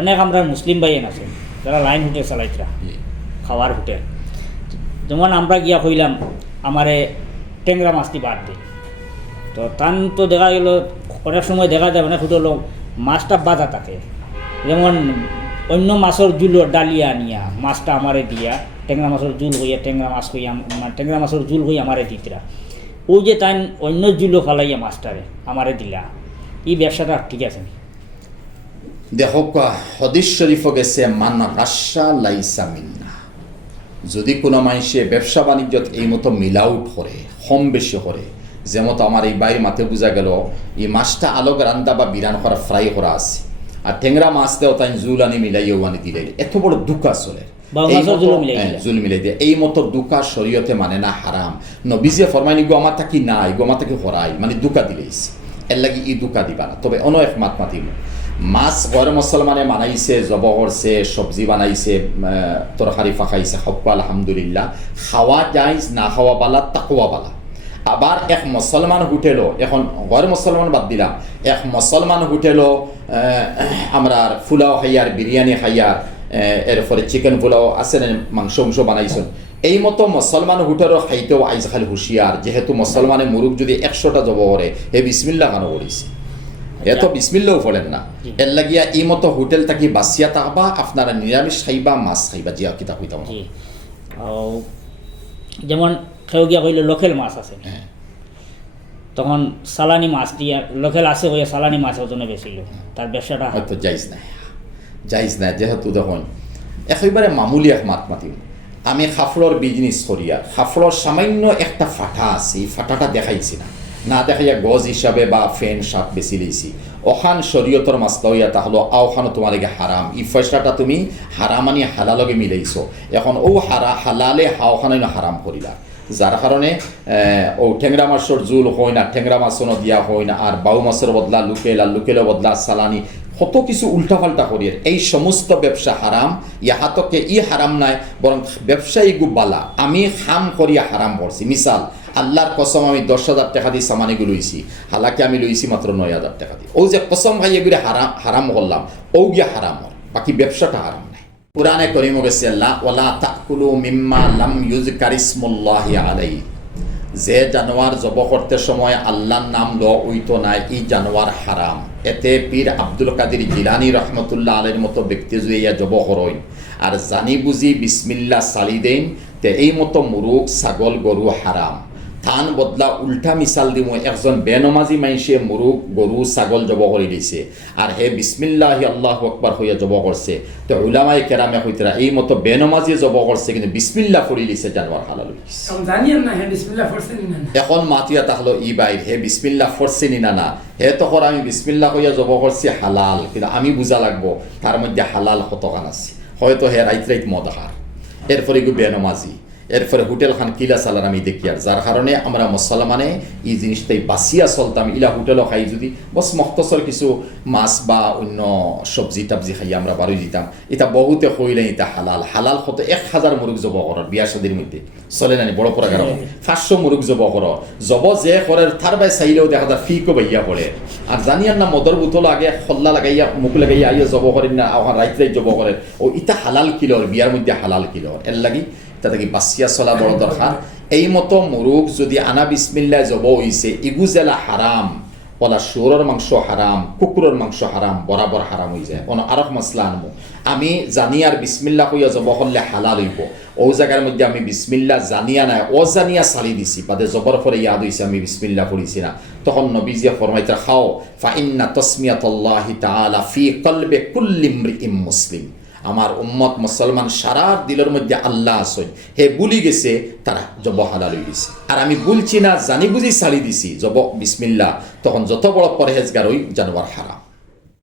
অনেক আমরা মুসলিম ভাইয়েন আছে যারা লাইন হোটেল চালাইতরা খাওয়ার হোটেল, যেমন আমরা গিয়া কইলাম আমারে ট্যাংরা মাছটি বাদ দিই, তো তান তো দেখা গেল অনেক সময় দেখা যায় অনেক হোটেল মাছটা বাঁধা থাকে, যেমন অন্য মাছের জুল ডালিয়া আনিয়া মাছটা আমারে দিয়া ট্যাংরা মাছের জুল হইয়া ট্যাংরা মাছের জুল হইয়া আমারে দিতরা, ওই যে তাই অন্য জুলও ফালাইয়া মাছটারে আমারে দিলা, এই ব্যবসাটা ঠিক আছে? দেখো হাদিস শরীফ গেছে মান গাশা লাইসা মিন্না, যদি কোনো মানুষে ব্যবসা বাণিজ্যত এই মতো মিলাউট করে কম বেশি করে, যেমতো আমার এই বাইর মাথে বোঝা গেল এই মাছটা আলোক রান্দা বা বিরান করা ফ্রাই করা আছে, আর ট্যাংরা মাছ দেও তাই জুল আনি মিলাইও আনি দিলে এত বড় দুকা চলে, জুল মিলাই দিয়ে এই মতো দুকা শরীয়তে মানে না, হারাম। নবীজে ফরমাইনি গো আমার থাকি নাই গো আমার থাকি হরাই, মানে দুকা দিলেইছে, এর লাগি ই দুকা দিবা না। তবে অন্য এক মাত মাতিব, মাছ গরে মুসলমানে মানাইছে, জব করছে, সবজি বানাইছে, তরকারি ফাঁকাইছে, হব্বা আলহামদুলিল্লাহ, খাওয়া যাইজ, না খাওয়া বালা তাকওয়া বালা। আবার এক মুসলমান হোটেলও, এখন গরে মুসলমান বাদ দিলাম, এক মুসলমান হোটেলও আমরা ফুলাও খাইয়ার, বিরিয়ানি খাইয়ার, এরপরে চিকেন পোলাও আছে না, মাংস বানাইছেন, এই মতো মুসলমান হোটেলও খাইতেও আইজ খালি হুঁশিয়ার, যেহেতু মুসলমানে মুরুখ যদি 100টা জব করে হে বিসমিল্লাহ কেন করিছে, এত বিসমিল্লাও পড়েন না, এর লাগিয়া এই মতো হোটেল থাকি বাসিয়া থাকবা, আপনারা নিরামিষ খাইবা, মাছ খাইবা, জিয়া কিতা কইতাম। যেমন খেয়ে গিয়া কইলে লোকেল মাছ আছে, তখন সালানি মাছ দিয়ে লোকেল আছে হইয়া সালানি মাছ ওজনে বেশি, তার ব্যবসাটা হয়তো যাইজ নাই, যাইজ নাই, যেহেতু দেখুন একেবারে মামুলি এক মাত মাতিম, আমি খাফড়র বিজনেস করিয়া খাফড়র সামান্য একটা ফাটা আছে, এই ফাটাটা দেখাইছি না, না দেখাইয়া গজ হিসাবে বা ফেন সাপ বেশি লইছি, ওখান শরীয়তর মাছটা হইয়া তাহলে আওখানো তোমার লাগে হারাম, এই ফয়সাটা তুমি হারামানি হালালগে মিলাইছো, এখন ও হালালে হাওখানো হারাম করিলা, যার কারণে ও ঠেংরা মাছের জুল হয় না, ঠেংরা মাছও দিয়া হয় না, আর বাউ মাছের বদলা লুকেল, আর লুকেলের বদলা সালানি, কত কিছু উল্টাপাল্টা করিয়ে এই সমস্ত ব্যবসা হারাম। ইহাতকে ই হারাম নাই, বরং ব্যবসায়ী গুবালা আমি খাম করিয়া হারাম করছি। মিসাল আল্লাহর কসম আমি 10,000 টাকা দিয়ে সামানিগু লইছি, হালাকি আমি লইছি মাত্র 9,000 টাকা দিয়ে, ও যে কসম ভাই এগুলি হারাম করলাম, ও গিয়া হারাম, বাকি ব্যবসাটা হারাম নাই। কুরআনে কারীম গেছে আল্লাহ ওয়ালা তাকুলু মিম্মা লাম ইউযকার ইসমুল্লাহি আলাইহি, যে জানোয়ার জব করতে সময় আল্লাহর নাম ল ওইতো নাই, এই জানোয়ার হারাম। এতে পীর আব্দুল কাদের জিলানী রহমতুল্লাহ আলাইহির মতো ব্যক্তি জুইয়া জব করইন আর জানি বুঝি বিসমিল্লাহ সালি দেন, তে এই মতো মুরুগ, ছাগল, গরু হারাম। থান বদলা উল্টা মিসাল দিমো, একজন বেনমাজি মাইসে মুরুগ, গরু, ছাগল জব করে দিছে, আর হে বিসমিল্লাহি আল্লাহু আকবার হইয়া জব করছে, তো উলামায়ে কেরামে কইতরা এই মতো বেনমাজি জব করছে কিন্তু বিসমিল্লাহ পড়ি দিছে, জানোয়ার হালাল হইছে। এখন মাতিয়া তাহলো ই বাইর হে বিসমিল্লাহ পড়ছে নি না, হে তখন আমি বিসমিল্লাহ হইয়া জব করছি হালাল, কিন্তু আমি বুঝা লাগবো তার মধ্যে হালাল কতখান আছে, হয়তো হে রাইত মদ খার, এরপরে গু বেনমাজি, এরপরে হোটেল খান কিলা চালার আমি দেখি, আর যার কারণে আমরা মুসলমানে এই জিনিসটাই বাঁচিয়া চলতাম। ইলা হোটেলও খাই যদি বস মখতসর কিছু মাছ বা অন্য সবজি টাবজি খাই আমরা বারোই দিতাম, এটা বহুতে হইলে এটা হালাল, হালাল কত 1000 মুরুগ জব করার বিয়া শাদির মধ্যে চলে নানি, বড় পড়া গেল 500 মুরুগ জব কর, জব যে করে তার বাই চাইলেও দেখা যায় ফিকও বাইয়া পড়ে, আর জানিয়ার না মদর বোতল আগে খল্লা লাগাইয়া মুখ লাগাইয়া আইয়া জব করেন না, আবার রাইত জব করে, ও ইটা হালাল কিলোর বিয়ার মধ্যে হালাল কিলোর, এর লাগি তাতে বাসিয়া চলা বড় দরকার। এই মতো মুরুগ যদি আনা বিসমিল্লাহ জব হইছে, ইগু জেলা হারাম, ওলা শুয়োরের মাংস হারাম, কুকুরের মাংস হারাম, বরাবর হারাম হয়ে যায়। অন আরক মশলা আনবো, আমি জানি আর বিসমিল্লাহ কইয়া জব করলে হালাল হইব, ও জায়গার মধ্যে আমি বিসমিল্লাহ জানিয়া নাই অজানিয়া চালি দিছি, বাদে জবর পরে ইয়াদ হইছে আমি বিসমিল্লাহ পড়িছি না, তখন নবীজিয়া ফরমাইতে খাও ফা ইন্না তাসমিয়াতুল্লাহি তাআলা ফি কলবে কুল্লি ইমরিইম মুসলিম, আমার উম্মত মুসলমান সারা দিলের মধ্যে আল্লাহ আসেন, হে ভুলি গেছে তারা জব হালাল হয়ে গেছে, আর আমি বলছি না জানি বুঝি ছাড়ি দিছি জব বিসমিল্লাহ, তখন যত বড় পরহেজগার ওই জানোয়ার হারাম।